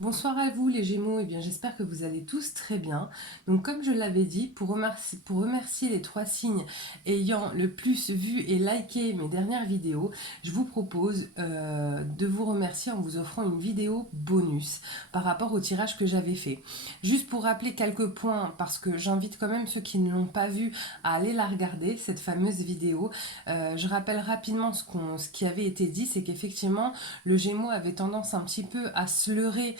Bonsoir à vous les Gémeaux, j'espère que vous allez tous très bien. Donc comme je l'avais dit, pour remercier les trois signes ayant le plus vu et liké mes dernières vidéos, je vous propose de vous remercier en vous offrant une vidéo bonus par rapport au tirage que j'avais fait. Juste pour rappeler quelques points, parce que j'invite quand même ceux qui ne l'ont pas vue à aller la regarder, cette fameuse vidéo. Je rappelle rapidement ce qui avait été dit, c'est qu'effectivement le Gémeaux avait tendance un petit peu à se leurrer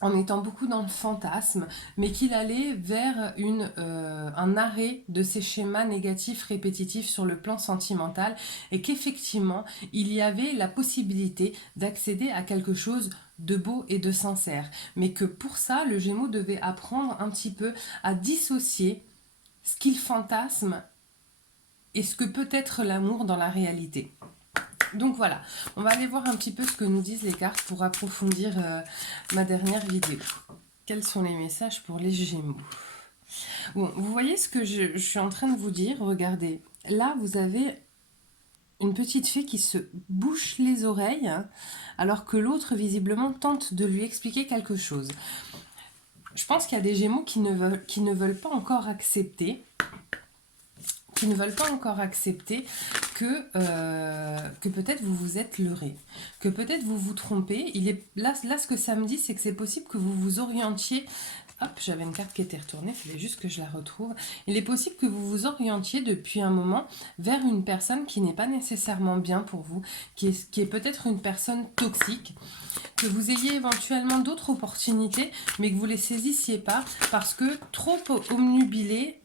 en étant beaucoup dans le fantasme, mais qu'il allait vers un arrêt de ces schémas négatifs répétitifs sur le plan sentimental et qu'effectivement, il y avait la possibilité d'accéder à quelque chose de beau et de sincère. Mais que pour ça, le Gémeaux devait apprendre un petit peu à dissocier ce qu'il fantasme et ce que peut être l'amour dans la réalité. Donc voilà, on va aller voir un petit peu ce que nous disent les cartes pour approfondir ma dernière vidéo. Quels sont les messages pour les Gémeaux? Bon, vous voyez ce que je suis en train de vous dire. Regardez, là vous avez une petite fée qui se bouche les oreilles, hein, alors que l'autre visiblement tente de lui expliquer quelque chose. Je pense qu'il y a des Gémeaux qui ne veulent pas encore accepter que peut-être vous vous êtes leurré, que peut-être vous vous trompez. Là, ce que ça me dit, c'est que c'est possible que vous vous orientiez. Hop, j'avais une carte qui était retournée, il fallait juste que je la retrouve. Il est possible que vous vous orientiez depuis un moment vers une personne qui n'est pas nécessairement bien pour vous, qui est peut-être une personne toxique, que vous ayez éventuellement d'autres opportunités, mais que vous ne les saisissiez pas parce que trop omnubilé.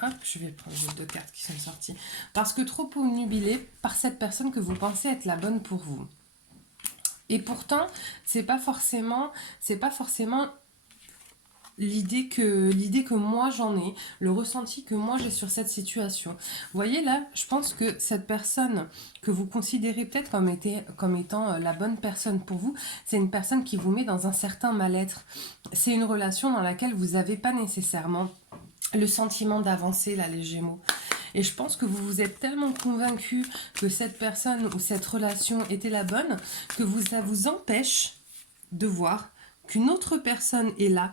Hop, je vais prendre les deux cartes qui sont sorties. Parce que trop omnubilé par cette personne que vous pensez être la bonne pour vous. Et pourtant, c'est pas forcément l'idée que moi j'en ai, le ressenti que moi j'ai sur cette situation. Vous voyez là, je pense que cette personne que vous considérez peut-être comme étant la bonne personne pour vous, c'est une personne qui vous met dans un certain mal-être. C'est une relation dans laquelle vous n'avez pas nécessairement le sentiment d'avancer là, les Gémeaux. Et je pense que vous vous êtes tellement convaincu que cette personne ou cette relation était la bonne que ça vous empêche de voir qu'une autre personne est là,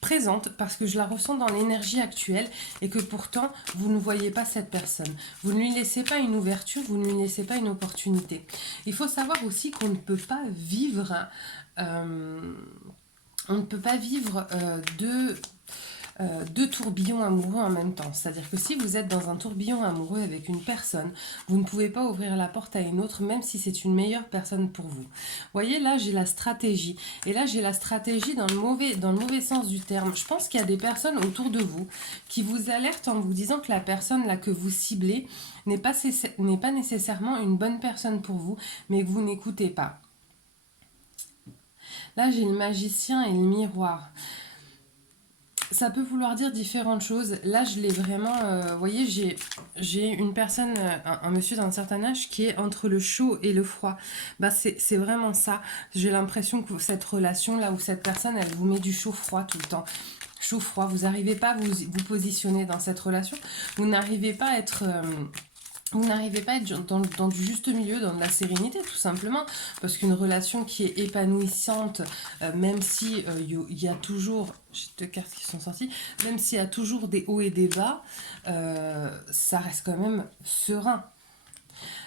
présente, parce que je la ressens dans l'énergie actuelle et que pourtant vous ne voyez pas cette personne. Vous ne lui laissez pas une ouverture, vous ne lui laissez pas une opportunité. Il faut savoir aussi qu'on ne peut pas vivre deux tourbillons amoureux en même temps. C'est-à-dire que si vous êtes dans un tourbillon amoureux avec une personne, vous ne pouvez pas ouvrir la porte à une autre, même si c'est une meilleure personne pour vous. Vous voyez, là, j'ai la stratégie. Et là, j'ai la stratégie dans le mauvais sens du terme. Je pense qu'il y a des personnes autour de vous qui vous alertent en vous disant que la personne là que vous ciblez n'est pas nécessairement une bonne personne pour vous, mais que vous n'écoutez pas. Là, j'ai le magicien et le miroir. Ça peut vouloir dire différentes choses. Là, je l'ai vraiment... vous voyez, j'ai une personne, un monsieur d'un certain âge qui est entre le chaud et le froid. Bah, c'est vraiment ça. J'ai l'impression que cette relation, là où cette personne, elle vous met du chaud-froid tout le temps. Chaud-froid, vous n'arrivez pas à vous positionner dans cette relation. Vous n'arrivez pas à être... vous n'arrivez pas à être dans du juste milieu, dans de la sérénité, tout simplement. Parce qu'une relation qui est épanouissante, même si il y a toujours, j'ai deux cartes qui sont sorties, même s'il y a toujours des hauts et des bas, ça reste quand même serein.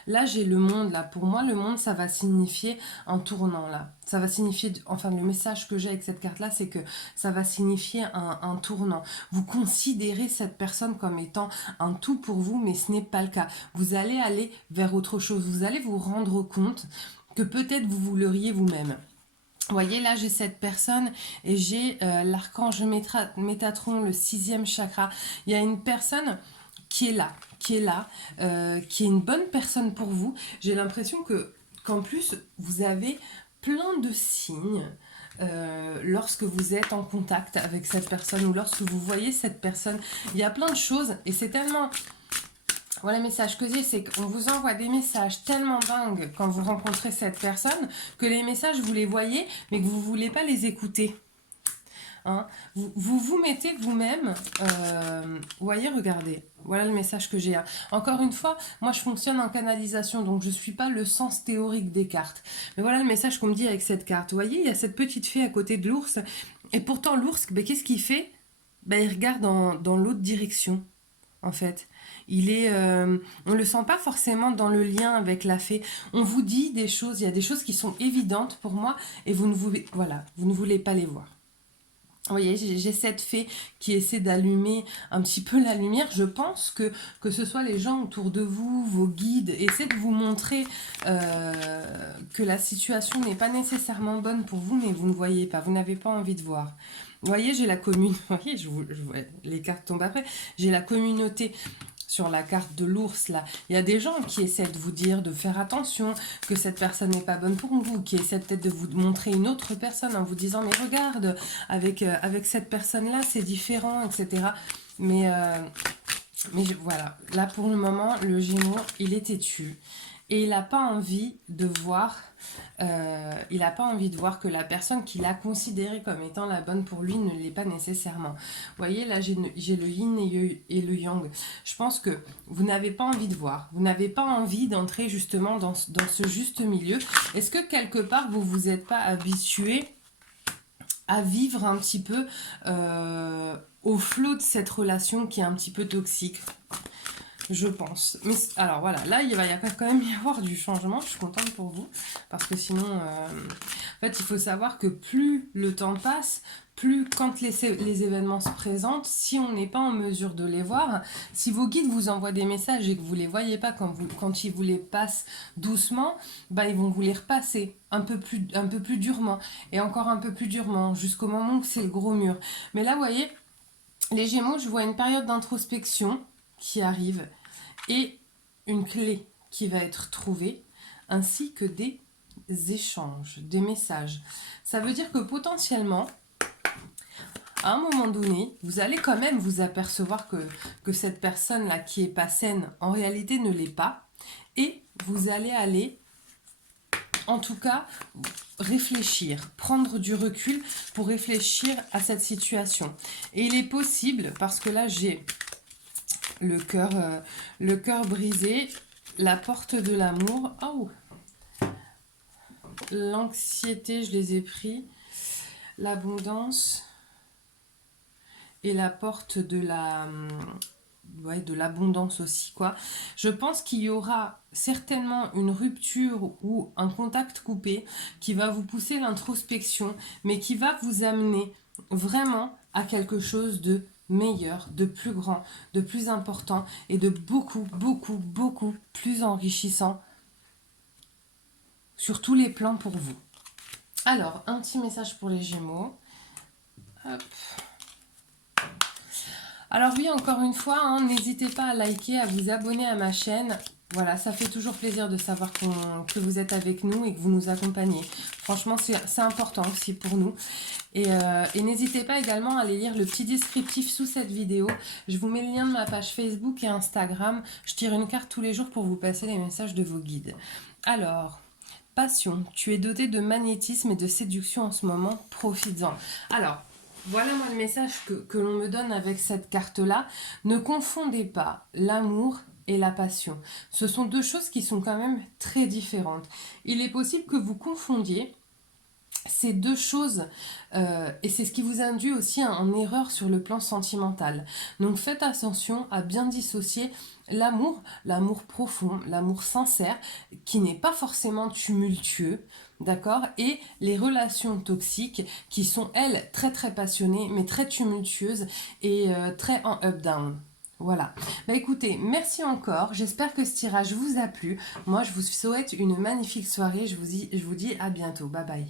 Là, j'ai le monde, là. Pour moi, le monde, ça va signifier un tournant, là. Ça va signifier, enfin, le message que j'ai avec cette carte-là, c'est que ça va signifier un tournant. Vous considérez cette personne comme étant un tout pour vous, mais ce n'est pas le cas. Vous allez aller vers autre chose. Vous allez vous rendre compte que peut-être vous vouleriez vous-même. Vous voyez, là, j'ai cette personne et j'ai l'archange Métatron, le 6e chakra. Il y a une personne qui est là, qui est une bonne personne pour vous. J'ai l'impression qu'en plus, vous avez plein de signes lorsque vous êtes en contact avec cette personne ou lorsque vous voyez cette personne. Il y a plein de choses et c'est tellement... Voilà, le message que j'ai, c'est qu'on vous envoie des messages tellement dingues quand vous rencontrez cette personne que les messages, vous les voyez, mais que vous ne voulez pas les écouter. Hein. Vous mettez vous-même, vous voyez, regardez, voilà le message que j'ai. Hein. Encore une fois, moi je fonctionne en canalisation, donc je ne suis pas le sens théorique des cartes. Mais voilà le message qu'on me dit avec cette carte. Vous voyez, il y a cette petite fée à côté de l'ours, et pourtant l'ours, ben, qu'est-ce qu'il fait? Ben, il regarde dans l'autre direction. En fait, on le sent pas forcément dans le lien avec la fée. On vous dit des choses, il y a des choses qui sont évidentes pour moi et vous ne voulez pas les voir. Vous voyez, j'ai cette fée qui essaie d'allumer un petit peu la lumière. Je pense que ce soit les gens autour de vous, vos guides, essaient de vous montrer que la situation n'est pas nécessairement bonne pour vous, mais vous ne voyez pas, vous n'avez pas envie de voir. Vous voyez, j'ai la commune. Vous voyez, les cartes tombent après. J'ai la communauté sur la carte de l'ours là. Il y a des gens qui essaient de vous dire de faire attention, que cette personne n'est pas bonne pour vous, qui essaient peut-être de vous montrer une autre personne en vous disant mais regarde, avec cette personne-là c'est différent, etc. Voilà, là pour le moment, le Gémeaux, il est têtu. Et il n'a pas envie de voir, il n'a pas envie de voir que la personne qu'il a considérée comme étant la bonne pour lui ne l'est pas nécessairement. Vous voyez, là j'ai le yin et le yang. Je pense que vous n'avez pas envie de voir, vous n'avez pas envie d'entrer justement dans ce juste milieu. Est-ce que quelque part vous vous êtes pas habitué à vivre un petit peu au flot de cette relation qui est un petit peu toxique? Je pense. Mais alors voilà, là il va quand même y avoir du changement. Je suis contente pour vous parce que sinon, en fait, il faut savoir que plus le temps passe, plus quand les événements se présentent, si on n'est pas en mesure de les voir, si vos guides vous envoient des messages et que vous les voyez pas quand ils vous les passent doucement, bah ils vont vous les repasser un peu plus durement et encore un peu plus durement jusqu'au moment où c'est le gros mur. Mais là, vous voyez, les Gémeaux, je vois une période d'introspection qui arrive et une clé qui va être trouvée, ainsi que des échanges, des messages. Ça veut dire que potentiellement, à un moment donné, vous allez quand même vous apercevoir que cette personne-là qui est pas saine, en réalité ne l'est pas, et vous allez aller, en tout cas, réfléchir, prendre du recul pour réfléchir à cette situation. Et il est possible, parce que là j'ai le cœur brisé, la porte de l'amour, oh, l'anxiété, je les ai pris, l'abondance et la porte de de l'abondance aussi, quoi. Je pense qu'il y aura certainement une rupture ou un contact coupé qui va vous pousser l'introspection, mais qui va vous amener vraiment à quelque chose de meilleur, de plus grand, de plus important et de beaucoup, beaucoup, beaucoup plus enrichissant sur tous les plans pour vous. Alors, un petit message pour les Gémeaux. Hop. Alors oui, encore une fois, hein, n'hésitez pas à liker, à vous abonner à ma chaîne. Voilà, ça fait toujours plaisir de savoir que vous êtes avec nous et que vous nous accompagnez. Franchement, c'est important aussi pour nous. Et n'hésitez pas également à aller lire le petit descriptif sous cette vidéo. Je vous mets le lien de ma page Facebook et Instagram. Je tire une carte tous les jours pour vous passer les messages de vos guides. Alors, passion, tu es doté de magnétisme et de séduction en ce moment, profites-en. Alors, voilà moi le message que l'on me donne avec cette carte-là. Ne confondez pas l'amour et la passion. Ce sont deux choses qui sont quand même très différentes. Il est possible que vous confondiez ces deux choses et c'est ce qui vous induit aussi en erreur sur le plan sentimental. Donc faites attention à bien dissocier l'amour profond, l'amour sincère, qui n'est pas forcément tumultueux, d'accord, et les relations toxiques qui sont, elles, très très passionnées, mais très tumultueuses et très en up-down. Voilà. Bah écoutez, merci encore. J'espère que ce tirage vous a plu. Moi, je vous souhaite une magnifique soirée. Je vous dis à bientôt. Bye bye.